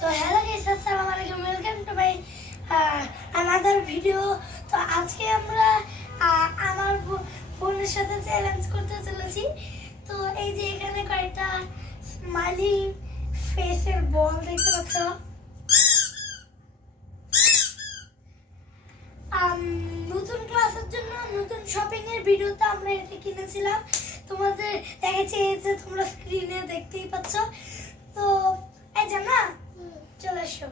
তো hello guys, আসসালামু আলাইকুম, welcome to my another video. তো আজকে আমরা আমার বোনের সাথে চ্যালেঞ্জ করতে চলেছি। তো এই যে এখানে কয়েকটা স্মাইলি ফেসের বল দেখতে পাচ্ছ। নতুন ক্লাসের জন্য নতুন শপিং এর ভিডিওতে আমরা এটা কিনেছিলাম, তোমাদের দেখাচ্ছি। এই যে তোমরা স্ক্রিনে দেখতেই পাচ্ছ। তো এই যে না, চলে এসো।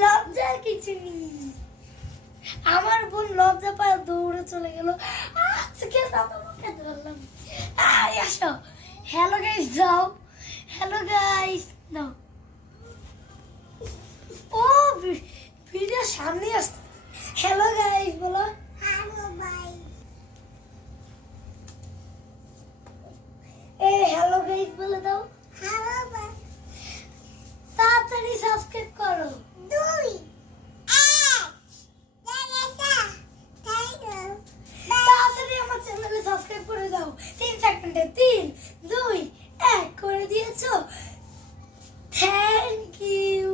লজ্জার কিছু নেই, আমার বোন লজ্জা পায় দৌড়ে চলে গেল। আজকে তোমাকে ধরলাম। আসো, হ্যালো গাইস দাও, হ্যালো গাইস দাও। ও ভিডিও সামনে আসছে। হ্যালো গাইস বলো। Hello bye. হ্যালো গাইস বলে দাও। Hello bye. তাড়াতাড়ি সাবস্ক্রাইব করো। 2 তাড়াতাড়ি আমার চ্যানেলে সাবস্ক্রাইব করে দাও। 3 সেকেন্ডে 3 2 1 করে দিয়েছো। Thank you.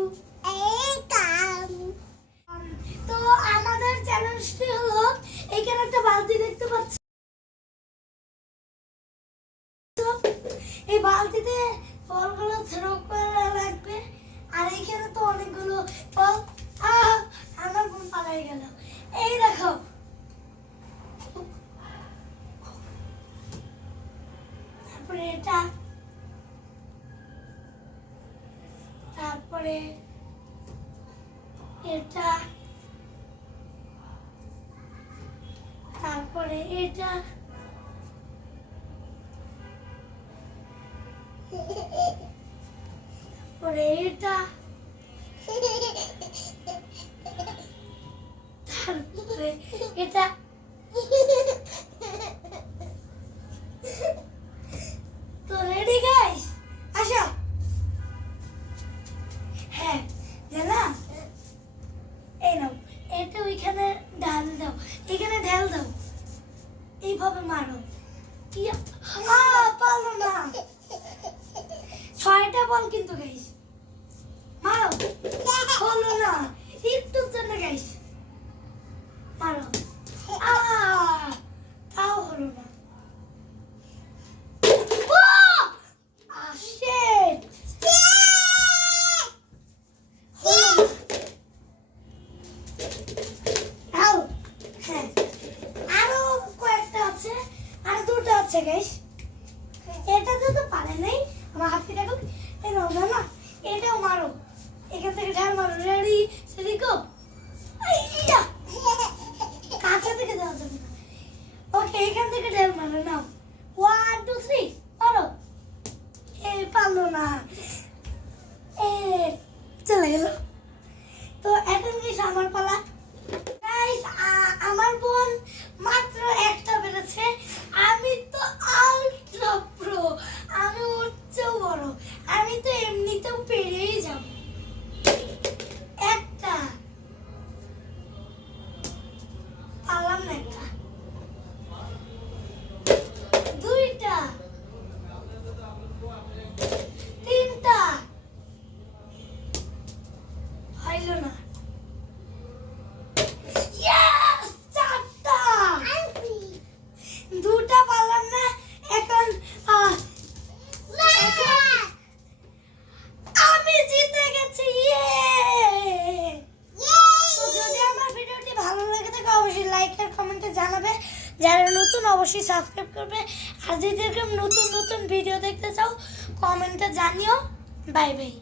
তো আমাদের চ্যালেঞ্জটি হলো, এখানে একটা বালতি দেখতে পাচ্ছ। এই বালতিতে ফলগুলো থ্রো করা লাগবে। আর এখানে তো অনেকগুলো ফল। আমার বোন পালাই গেল। এই দেখো, তারপরে এটা, তারপরে এটা, তারপরে এটা, তারপরে এটা, তারপরে এটা। তো রেডি গাইস, আসো। হ্যাঁ জানা, এই নাও, এটা ওইখানে ঢাল দাও, এখানে ঢাল দাও, এইভাবে মারো। পারলো না। 6টা বল কিন্তু গাইস, মারো। হলো না, একটু জন্য গাইস, মারো। তাও হলো না। গাইস, এটা তো পারে নাই, আমার হাতে দেখো। এই নাও না, এটাও মারো, এখান থেকে ঢাল মারো। রেডি সেডি গো। কাছে থেকে দেওয়া যাবে না। ওকে, এখান থেকে ঢাল মারো। নাও 1 2 3 মারো। পারলো না, চলে গেল। তো এখন গাইস আমার পালা। গাইস, আমার বোন মাত্র একটা বেড়েছে। আমি তো আলট্রা প্রো, আমি ওর চেয়েও বড়। আমি তো এমনিতেও পেরেই যাব। একটা পারলাম না, একটা, দুইটা, তিনটা, হইল না। দুটা পারলাম না। এখন আমি জিতে গেছি। তো যদি আমার ভিডিওটি ভালো লাগে থাকে অবশ্যই লাইক আর কমেন্টে জানাবে। যারা নতুন অবশ্যই সাবস্ক্রাইব করবে। আর যদি এরকম নতুন নতুন ভিডিও দেখতে চাও কমেন্টে জানিও। Bye bye.